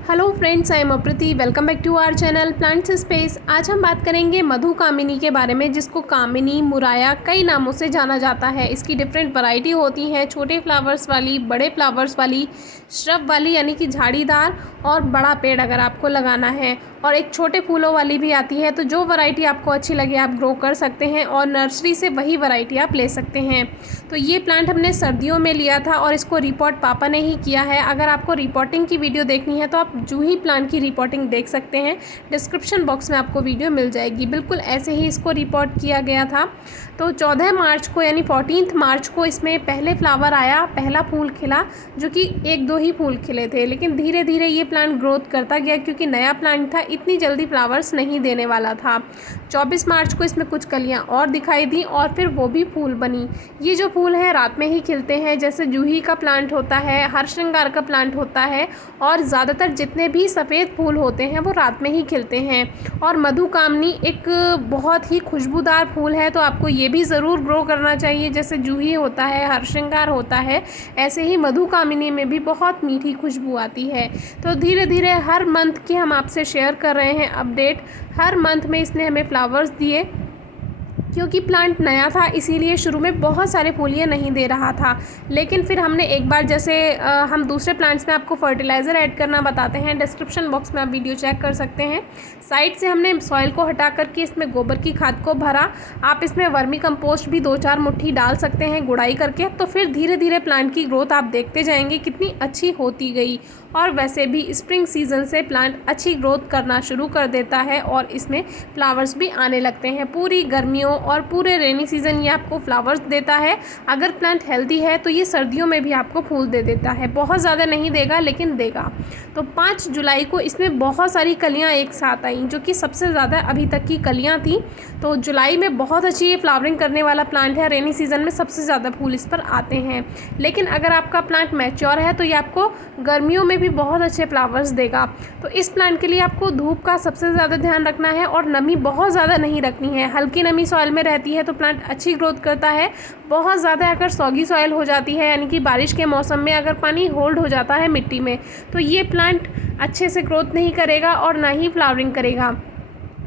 Hello friends, I am Aprati. Welcome back to our channel plants space. आज हम बात करेंगे मधु कामिनी के बारे में, जिसको कामिनी, मुराया कई नामों से जाना जाता है। इसकी डिफरेंट वैरायटी होती हैं, छोटे फ्लावर्स वाली, बड़े फ्लावर्स वाली, श्रब वाली यानी कि झाड़ीदार, और बड़ा पेड़ अगर आपको लगाना है, और एक छोटे फूलों वाली भी आती है। तो जो वैरायटी आपको अच्छी लगे आप ग्रो कर सकते हैं और नर्सरी से वही वैरायटी आप ले सकते हैं। तो ये प्लांट हमने सर्दियों में लिया था और इसको रिपोर्ट पापा ने ही किया है। अगर आपको रिपोर्टिंग की वीडियो देखनी है तो आप जूही प्लांट की रिपोर्टिंग देख सकते हैं, डिस्क्रिप्शन बॉक्स में आपको वीडियो मिल जाएगी। बिल्कुल ऐसे ही इसको रिपोर्ट किया गया था। तो 14 मार्च को यानी 14 मार्च को इसमें पहले फ्लावर आया, पहला फूल खिला, जो कि एक दो ही फूल खिले थे। लेकिन धीरे धीरे ये प्लांट ग्रोथ करता गया, क्योंकि नया प्लांट था, इतनी जल्दी फ्लावर्स नहीं देने वाला था। 24 मार्च को इसमें कुछ कलियां और दिखाई दी और फिर वो भी फूल बनी। ये जो फूल हैं रात में ही खिलते हैं, जैसे जूही का प्लांट होता है, हरश्रृंगार का प्लांट होता है, और ज़्यादातर जितने भी सफ़ेद फूल होते हैं वो रात में ही खिलते हैं। और मधु कामिनी एक बहुत ही खुशबूदार फूल है, तो आपको ये भी ज़रूर ग्रो करना चाहिए। जैसे जूही होता है, हरश्रृंगार होता है, ऐसे ही मधु कामिनी में भी बहुत मीठी खुशबू आती है। तो धीरे धीरे हर मंथ की हम आपसे शेयर कर रहे हैं अपडेट। हर मंथ में इसने हमें फ्लावर्स दिए, क्योंकि प्लांट नया था इसीलिए शुरू में बहुत सारे फूलियाँ नहीं दे रहा था। लेकिन फिर हमने एक बार, जैसे हम दूसरे प्लांट्स में आपको फर्टिलाइज़र ऐड करना बताते हैं, डिस्क्रिप्शन बॉक्स में आप वीडियो चेक कर सकते हैं। साइड से हमने सॉइल को हटा करके इसमें गोबर की खाद को भरा। आप इसमें वर्मी कंपोस्ट भी 2-4 मुट्ठी डाल सकते हैं गुड़ाई करके। तो फिर धीरे धीरे प्लांट की ग्रोथ आप देखते जाएंगे कितनी अच्छी होती गई। और वैसे भी स्प्रिंग सीजन से प्लांट अच्छी ग्रोथ करना शुरू कर देता है और इसमें फ्लावर्स भी आने लगते हैं। पूरी गर्मियों और पूरे रेनी सीजन ये आपको फ्लावर्स देता है। अगर प्लांट हेल्दी है तो ये सर्दियों में भी आपको फूल दे देता है। बहुत ज़्यादा नहीं देगा लेकिन देगा। तो 5 जुलाई को इसमें बहुत सारी कलियाँ एक साथ आईं, जो कि सबसे ज़्यादा अभी तक की कलियाँ थी। तो जुलाई में बहुत अच्छी ये फ्लावरिंग करने वाला प्लांट है। रेनी सीजन में सबसे ज़्यादा फूल इस पर आते हैं। लेकिन अगर आपका प्लांट मैच्योर है तो ये आपको गर्मियों में भी बहुत अच्छे फ्लावर्स देगा। तो इस प्लांट के लिए आपको धूप का सबसे ज़्यादा ध्यान रखना है और नमी बहुत ज़्यादा नहीं रखनी है। हल्की नमी सॉइल में रहती है तो प्लांट अच्छी ग्रोथ करता है। बहुत ज़्यादा अगर सॉगी सॉइल हो जाती है, यानी कि बारिश के मौसम में अगर पानी होल्ड हो जाता है मिट्टी में, तो ये प्लांट अच्छे से ग्रोथ नहीं करेगा और ना ही फ्लावरिंग करेगा।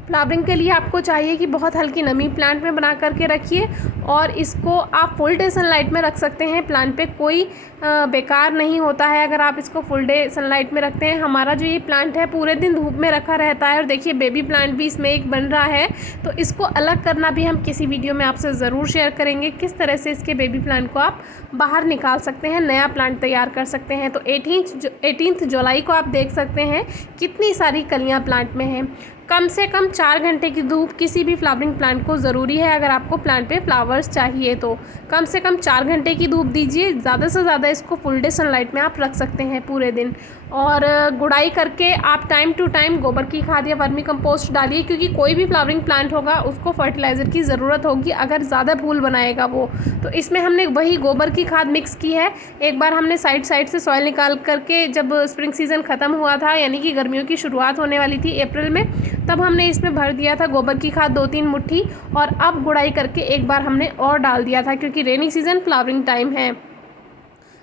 फ्लावरिंग के लिए आपको चाहिए कि बहुत हल्की नमी प्लांट में बना करके रखिए, और इसको आप फुल डे सनलाइट में रख सकते हैं। प्लांट पे कोई बेकार नहीं होता है अगर आप इसको फुल डे सनलाइट में रखते हैं। हमारा जो ये प्लांट है पूरे दिन धूप में रखा रहता है। और देखिए बेबी प्लांट भी इसमें एक बन रहा है, तो इसको अलग करना भी हम किसी वीडियो में आपसे ज़रूर शेयर करेंगे, किस तरह से इसके बेबी प्लांट को आप बाहर निकाल सकते हैं, नया प्लांट तैयार कर सकते हैं। तो 18 जुलाई को आप देख सकते हैं कितनी सारी कलियाँ प्लांट में हैं। कम से कम 4 घंटे की धूप किसी भी फ्लावरिंग प्लांट को ज़रूरी है। अगर आपको प्लांट पे फ्लावर्स चाहिए तो कम से कम 4 घंटे की धूप दीजिए। ज़्यादा से ज़्यादा इसको फुल डे सनलाइट में आप रख सकते हैं पूरे दिन। और गुड़ाई करके आप टाइम टू टाइम गोबर की खाद या वर्मी कंपोस्ट डालिए, क्योंकि कोई भी फ्लावरिंग प्लांट होगा उसको फर्टिलाइज़र की ज़रूरत होगी अगर ज़्यादा फूल बनाएगा वो। तो इसमें हमने वही गोबर की खाद मिक्स की है। एक बार हमने साइड से सॉइल निकाल करके, जब स्प्रिंग सीज़न ख़त्म हुआ था, यानी कि गर्मियों की शुरुआत होने वाली थी अप्रैल में, तब हमने इसमें भर दिया था गोबर की खाद 2-3 मुट्ठी, और अब गुड़ाई करके एक बार हमने और डाल दिया था, क्योंकि रेनी सीज़न फ्लावरिंग टाइम है।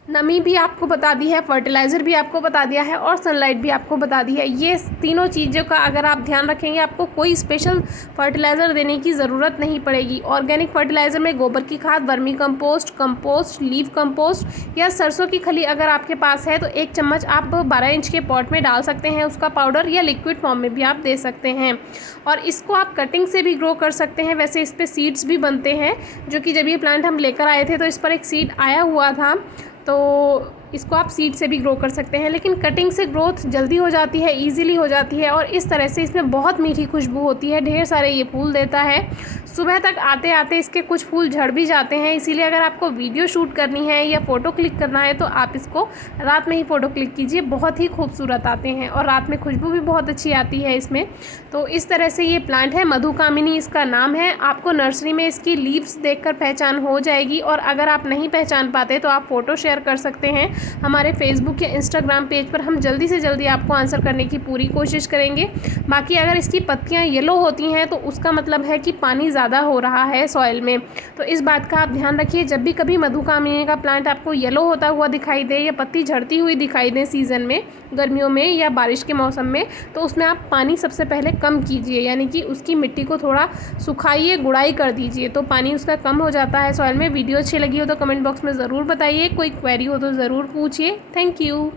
नमी भी आपको बता दी है, फर्टिलाइज़र भी आपको बता दिया है, और सनलाइट भी आपको बता दी है। ये तीनों चीज़ों का अगर आप ध्यान रखेंगे आपको कोई स्पेशल फर्टिलाइज़र देने की ज़रूरत नहीं पड़ेगी। ऑर्गेनिक फर्टिलाइज़र में गोबर की खाद, वर्मी कंपोस्ट, लीफ कंपोस्ट या सरसों की खली अगर आपके पास है तो 1 चम्मच आप 12 इंच के पॉट में डाल सकते हैं उसका पाउडर, या लिक्विड फॉर्म में भी आप दे सकते हैं। और इसको आप कटिंग से भी ग्रो कर सकते हैं। वैसे इस पर सीड्स भी बनते हैं, जो कि जब ये प्लांट हम लेकर आए थे तो इस पर एक सीड आया हुआ था, तो इसको आप सीड से भी ग्रो कर सकते हैं। लेकिन कटिंग से ग्रोथ जल्दी हो जाती है, इजीली हो जाती है, और इस तरह से इसमें बहुत मीठी खुशबू होती है। ढेर सारे ये फूल देता है। सुबह तक आते आते इसके कुछ फूल झड़ भी जाते हैं। इसीलिए अगर आपको वीडियो शूट करनी है या फ़ोटो क्लिक करना है तो आप इसको रात में ही फ़ोटो क्लिक कीजिए, बहुत ही खूबसूरत आते हैं, और रात में खुशबू भी बहुत अच्छी आती है इसमें। तो इस तरह से ये प्लांट है, मधु कामिनी इसका नाम है। आपको नर्सरी में इसकी लीव्स देखकर पहचान हो जाएगी, और अगर आप नहीं पहचान पाते तो आप फ़ोटो शेयर कर सकते हैं हमारे फेसबुक या इंस्टाग्राम पेज पर। हम जल्दी से जल्दी आपको आंसर करने की पूरी कोशिश करेंगे। बाकी अगर इसकी पत्तियां येलो होती हैं तो उसका मतलब है कि पानी ज़्यादा हो रहा है सॉइल में। तो इस बात का आप ध्यान रखिए। जब भी कभी मधु कामिनी का प्लांट आपको येलो होता हुआ दिखाई दे या पत्ती झड़ती हुई दिखाई दे सीज़न में, गर्मियों में या बारिश के मौसम में, तो उसमें आप पानी सबसे पहले कम कीजिए, यानी कि उसकी मिट्टी को थोड़ा सुखाइए, गुड़ाई कर दीजिए, तो पानी उसका कम हो जाता है सॉइल में। वीडियो अच्छी लगी हो तो कमेंट बॉक्स में ज़रूर बताइए, कोई क्वेरी हो तो ज़रूर पूछिए। Thank you.